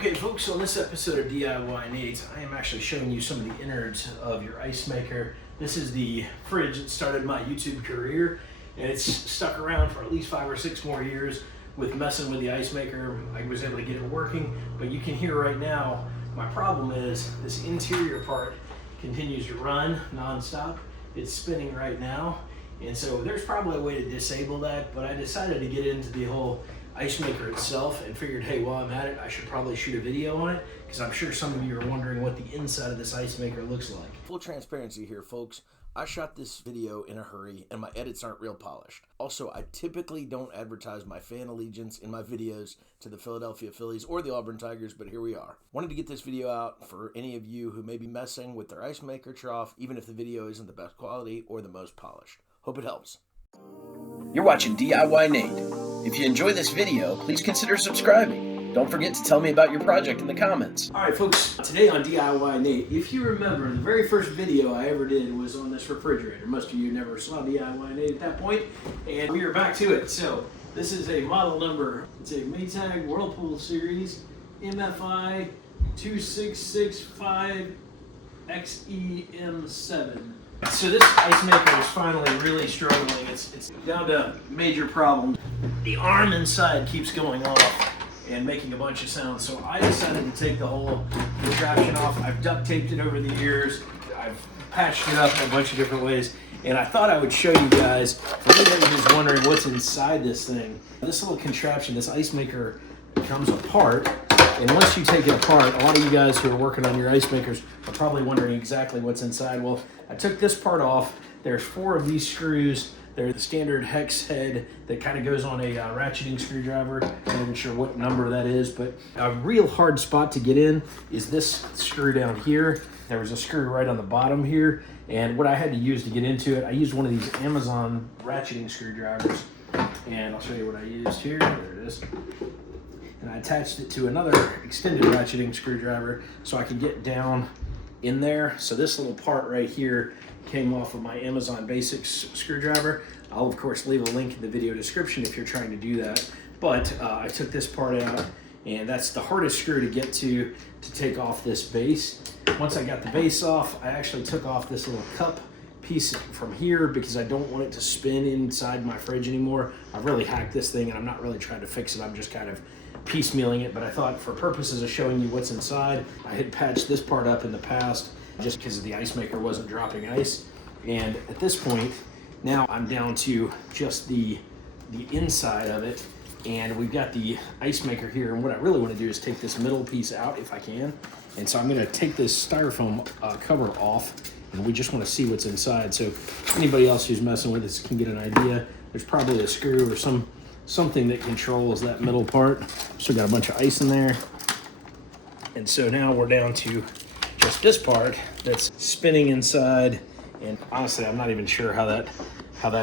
Okay folks, so in this episode of DIYNate, I am actually showing you some of the innards of your Icemaker. This is the fridge that started my YouTube career, and it's stuck around for at least 5 or 6 more years with messing with the Icemaker. I was able to get it working, but you can hear right now, my problem is this interior part continues to run non-stop. It's spinning right now, and so there's probably a way to disable that, but I decided to get into the whole Icemaker itself and figured, hey, while I'm at it, I should probably shoot a video on it, because I'm sure some of you are wondering what the inside of this Icemaker looks like. Full transparency here, folks. I shot this video in a hurry and my edits aren't real polished. Also, I typically don't advertise my fan allegiance in my videos to the Philadelphia Phillies or the Auburn Tigers, but here we are. Wanted to get this video out for any of you who may be messing with their Icemaker trough, even if the video isn't the best quality or the most polished. Hope it helps. You're watching DIYNate. If you enjoy this video, please consider subscribing. Don't forget to tell me about your project in the comments. All right, folks, today on DIYNate, if you remember, the very first video I ever did was on this refrigerator. Most of you never saw DIYNate at that point, and we are back to it. So this is a model number. It's a Maytag Whirlpool series MFI2665 XEM7. So this Icemaker is finally really struggling. It's down to major problems. The arm inside keeps going off and making a bunch of sounds. So I decided to take the whole contraption off. I've duct taped it over the years. I've patched it up in a bunch of different ways. And I thought I would show you guys, for anybody who's wondering what's inside this thing, this little contraption, this Icemaker comes apart. And once you take it apart, a lot of you guys who are working on your Icemakers are probably wondering exactly what's inside. Well, I took this part off. There's 4 of these screws. They're the standard hex head that kind of goes on a ratcheting screwdriver. I'm not even sure what number that is, but a real hard spot to get in is this screw down here. There was a screw right on the bottom here, and what I had to use to get into it, I used one of these Amazon ratcheting screwdrivers, and I'll show you what I used here. There it is. And I attached it to another extended ratcheting screwdriver so I could get down in there. So this little part right here came off of my Amazon Basics screwdriver. I'll of course leave a link in the video description if you're trying to do that. But I took this part out, and that's the hardest screw to get to take off this base. Once I got the base off, I actually took off this little cup piece from here because I don't want it to spin inside my fridge anymore. I've really hacked this thing and I'm not really trying to fix it. I'm just kind of piecemealing it, but I thought for purposes of showing you what's inside, I had patched this part up in the past just because the Icemaker wasn't dropping ice. And at this point, now I'm down to just the inside of it, and we've got the Icemaker here. And what I really want to do is take this middle piece out if I can. And so I'm going to take this styrofoam cover off, and we just want to see what's inside. So anybody else who's messing with this can get an idea. There's probably a screw or something that controls that middle part. So got a bunch of ice in there. And so now we're down to just this part that's spinning inside. And honestly, I'm not even sure how that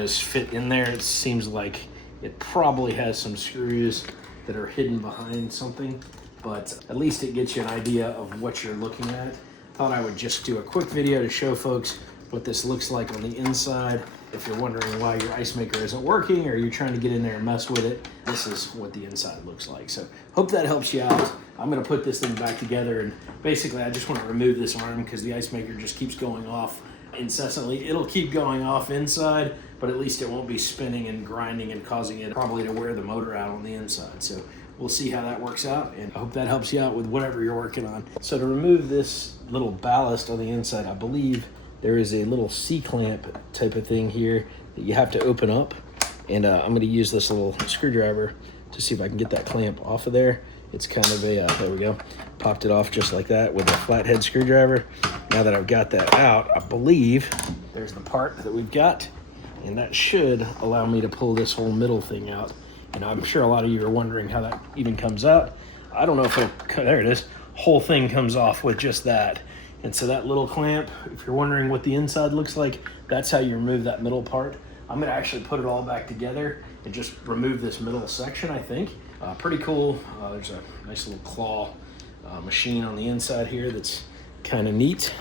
is fit in there. It seems like it probably has some screws that are hidden behind something, but at least it gets you an idea of what you're looking at. Thought I would just do a quick video to show folks what this looks like on the inside. If you're wondering why your Icemaker isn't working or you're trying to get in there and mess with it, this is what the inside looks like. So hope that helps you out. I'm gonna put this thing back together, and basically I just want to remove this arm because the Icemaker just keeps going off incessantly. It'll keep going off inside, but at least it won't be spinning and grinding and causing it probably to wear the motor out on the inside. So we'll see how that works out, and I hope that helps you out with whatever you're working on. So to remove this little ballast on the inside, I believe there is a little C-clamp type of thing here that you have to open up. And I'm gonna use this little screwdriver to see if I can get that clamp off of there. It's kind of a, there we go. Popped it off just like that with a flathead screwdriver. Now that I've got that out, I believe there's the part that we've got, and that should allow me to pull this whole middle thing out. And I'm sure a lot of you are wondering how that even comes out. I don't know if it'll, there it is. Whole thing comes off with just that. And so that little clamp, if you're wondering what the inside looks like, that's how you remove that middle part. I'm gonna actually put it all back together and just remove this middle section, I think. Pretty cool. There's a nice little claw machine on the inside here that's kind of neat.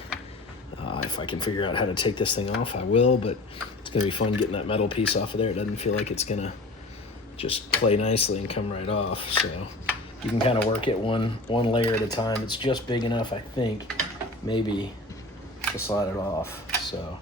If I can figure out how to take this thing off, I will, but it's gonna be fun getting that metal piece off of there. It doesn't feel like it's gonna just play nicely and come right off. So you can kind of work it one layer at a time. It's just big enough, I think, maybe to slide it off. So,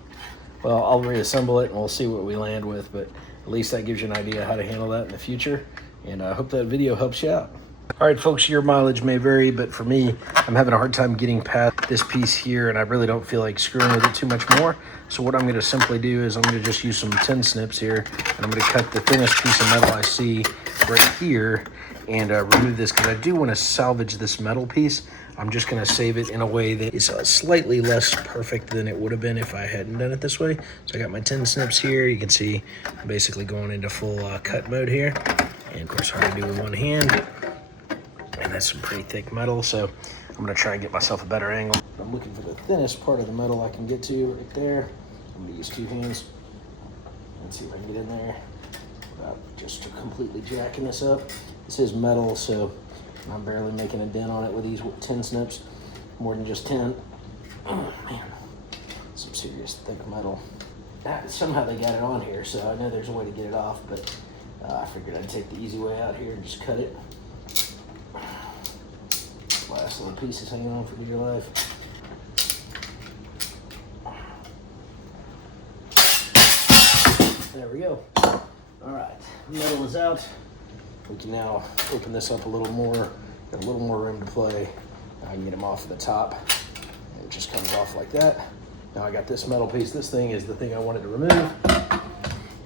well, I'll reassemble it and we'll see what we land with, but at least that gives you an idea how to handle that in the future. And I hope that video helps you out. All right, folks, your mileage may vary, but for me, I'm having a hard time getting past this piece here, and I really don't feel like screwing with it too much more. So what I'm gonna simply do is I'm gonna just use some tin snips here, and I'm gonna cut the thinnest piece of metal I see right here, and remove this, because I do wanna salvage this metal piece. I'm just gonna save it in a way that is slightly less perfect than it would have been if I hadn't done it this way. So I got my tin snips here. You can see I'm basically going into full cut mode here. And of course, hard to do with one hand. And that's some pretty thick metal, so I'm gonna try and get myself a better angle. I'm looking for the thinnest part of the metal I can get to right there. I'm gonna use 2 hands. Let's see if I can get in there without just completely jacking this up. This is metal, so I'm barely making a dent on it with these tin snips. More than just 10. Oh man, some serious thick metal. Somehow they got it on here, so I know there's a way to get it off, but I figured I'd take the easy way out here and just cut it. Last little piece is hanging on for dear life. There we go. All right, metal is out. We can now open this up a little more, got a little more room to play. I can get them off the top. It just comes off like that. Now I got this metal piece. This thing is the thing I wanted to remove.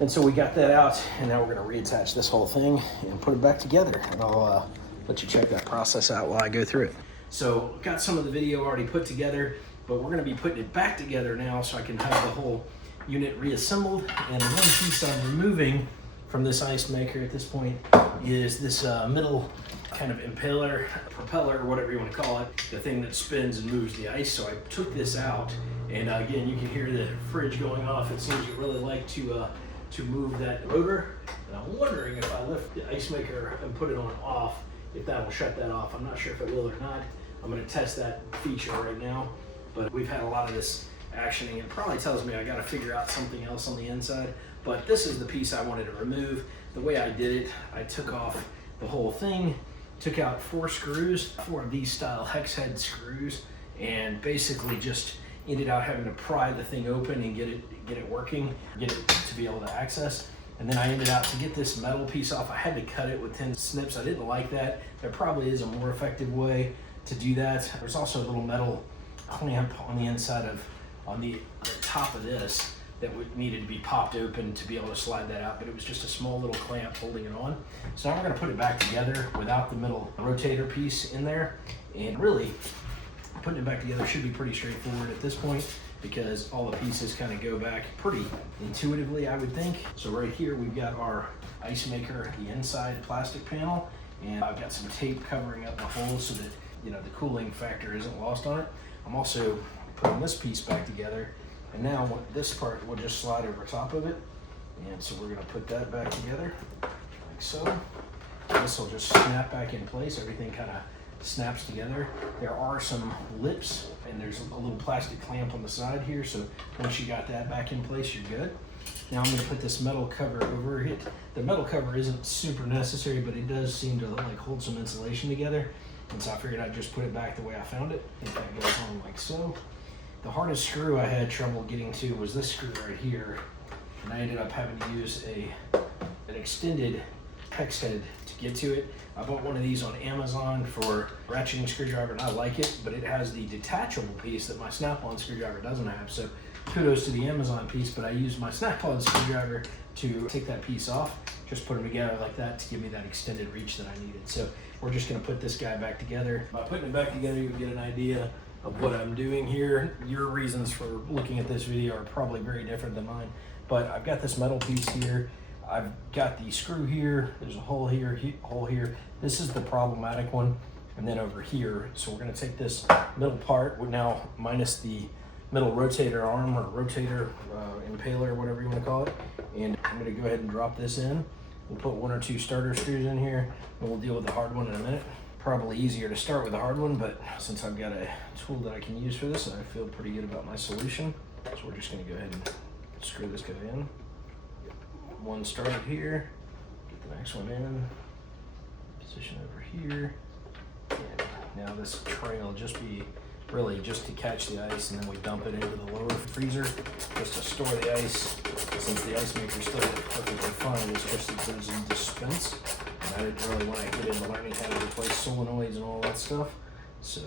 And so we got that out, and now we're gonna reattach this whole thing and put it back together. And I'll let you check that process out while I go through it. So got some of the video already put together, but we're gonna be putting it back together now so I can have the whole unit reassembled. And the one piece I'm removing from this Icemaker at this point is this middle kind of impaler, propeller, whatever you want to call it, the thing that spins and moves the ice. So I took this out, and again, you can hear the fridge going off. It seems to really like to move that rotor. And I'm wondering if I lift the Icemaker and put it on off, if that will shut that off. I'm not sure if it will or not. I'm going to test that feature right now, but we've had a lot of this actioning. It probably tells me I got to figure out something else on the inside, but this is the piece I wanted to remove. The way I did it, I took off the whole thing, took out 4 screws, 4 of these style hex head screws, and basically just ended up having to pry the thing open and get it working, get it to be able to access. And then I ended up, to get this metal piece off, I had to cut it with tin snips. I didn't like that. There probably is a more effective way to do that. There's also a little metal clamp on the inside of, on the top of this, that needed to be popped open to be able to slide that out, but it was just a small little clamp holding it on. So now we're gonna put it back together without the middle rotator piece in there. And really, putting it back together should be pretty straightforward at this point, because all the pieces kind of go back pretty intuitively, I would think. So right here, we've got our Icemaker, the inside plastic panel, and I've got some tape covering up the hole so that, you know, the cooling factor isn't lost on it. I'm also putting this piece back together, and now this part will just slide over top of it. And so we're gonna put that back together, like so. This will just snap back in place. Everything kind of snaps together. There are some lips, and there's a little plastic clamp on the side here, so once you got that back in place, you're good. Now I'm going to put this metal cover over it. The metal cover isn't super necessary, but it does seem to like hold some insulation together, and so I figured I'd just put it back the way I found it. I think that goes on like so. The hardest screw I had trouble getting to was this screw right here, and I ended up having to use an extended hex head to get to it. I bought one of these on Amazon for ratcheting screwdriver, and I like it, but it has the detachable piece that my snap-on screwdriver doesn't have. So kudos to the Amazon piece, but I used my snap-on screwdriver to take that piece off, just put them together like that to give me that extended reach that I needed. So we're just gonna put this guy back together. By putting it back together, you can get an idea of what I'm doing here. Your reasons for looking at this video are probably very different than mine, but I've got this metal piece here. I've got the screw here, there's a hole here, hole here. This is the problematic one, and then over here. So we're gonna take this middle part, now minus the middle rotator arm or rotator impaler, whatever you wanna call it, and I'm gonna go ahead and drop this in. We'll put 1 or 2 starter screws in here, and we'll deal with the hard one in a minute. Probably easier to start with the hard one, but since I've got a tool that I can use for this, I feel pretty good about my solution. So we're just gonna go ahead and screw this guy in. One started here, get the next one in, position over here, have this tray will just be really just to catch the ice, and then we dump it into the lower freezer just to store the ice. Since the ice maker still works perfectly fine, it's just that there's a dispense, and I didn't really want to get into learning how to replace solenoids and all that stuff, so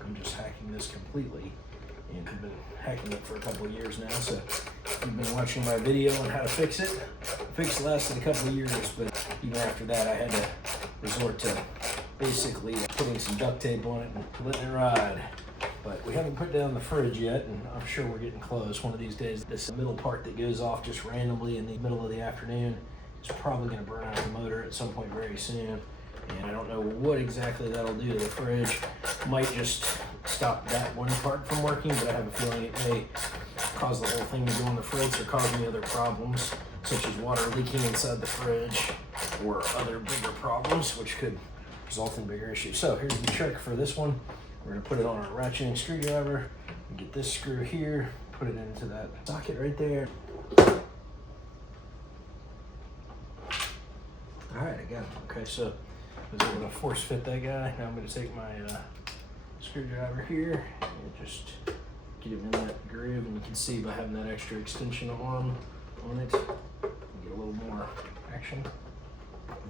I'm just hacking this completely. And I've been hacking it for a couple of years now, so if you've been watching my video on how to fix it. Fix lasted a couple of years, but even after that I had to resort to basically putting some duct tape on it and letting it ride. But we haven't put down the fridge yet, and I'm sure we're getting close. One of these days, this middle part that goes off just randomly in the middle of the afternoon is probably going to burn out the motor at some point very soon. And I don't know what exactly that'll do to the fridge. Might just stop that one part from working, but I have a feeling it may cause the whole thing to go in the fridge or cause me other problems, such as water leaking inside the fridge or other bigger problems, which could result in bigger issues. So here's the trick for this one. We're going to put it on our ratcheting screwdriver and get this screw here, put it into that socket right there. All right, I got it. Okay, so I was able to force fit that guy. Now I'm going to take my screwdriver here and just get him in that groove, and you can see by having that extra extension arm on it, you get a little more action.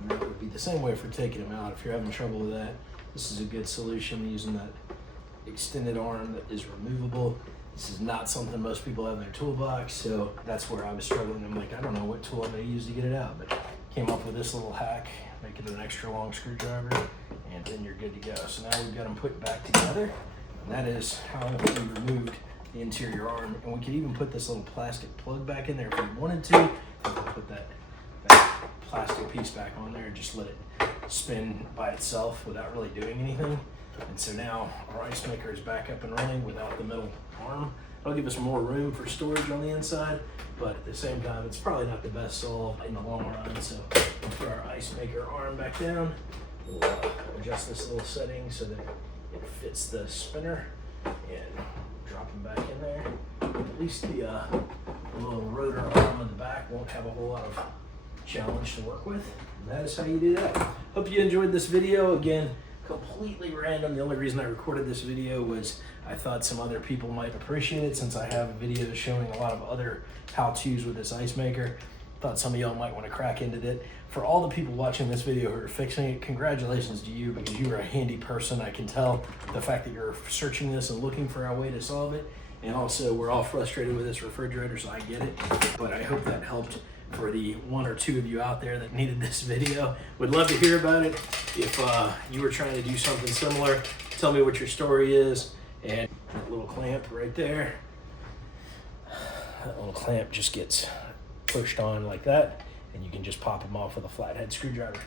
And that would be the same way for taking them out. If you're having trouble with that, this is a good solution, using that extended arm that is removable. This is not something most people have in their toolbox, so that's where I was struggling. I'm like, I don't know what tool I'm going to use to get it out, but came up with this little hack, make it an extra long screwdriver, and then you're good to go. So now we've got them put back together, and that is how we removed the interior arm. And we could even put this little plastic plug back in there if we wanted to. Put that plastic piece back on there and just let it spin by itself without really doing anything. And so now our ice maker is back up and running without the middle arm. It'll give us more room for storage on the inside, but at the same time, it's probably not the best solve in the long run. So we'll put our ice maker arm back down. We'll adjust this little setting so that it fits the spinner, and drop them back in there. At least the little rotor arm on the back won't have a whole lot of challenge to work with. And that is how you do that. Hope you enjoyed this video. Again, completely random. The only reason I recorded this video was I thought some other people might appreciate it, since I have a video showing a lot of other how-tos with this ice maker. Thought some of y'all might want to crack into it. For all the people watching this video who are fixing it, congratulations to you, because you are a handy person. I can tell the fact that you're searching this and looking for a way to solve it. And also, we're all frustrated with this refrigerator, so I get it. But I hope that helped for the one or two of you out there that needed this video. Would love to hear about it. If you were trying to do something similar, tell me what your story is. And that little clamp right there, that little clamp just gets pushed on like that, and you can just pop them off with a flathead screwdriver.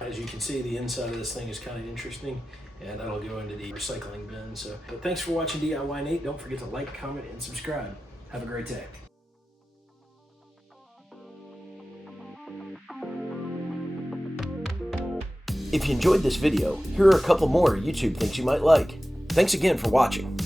As you can see, the inside of this thing is kind of interesting, and that'll go into the recycling bin. So, but thanks for watching DIYNate. Don't forget to like, comment, and subscribe. Have a great day. If you enjoyed this video, here are a couple more YouTube things you might like. Thanks again for watching.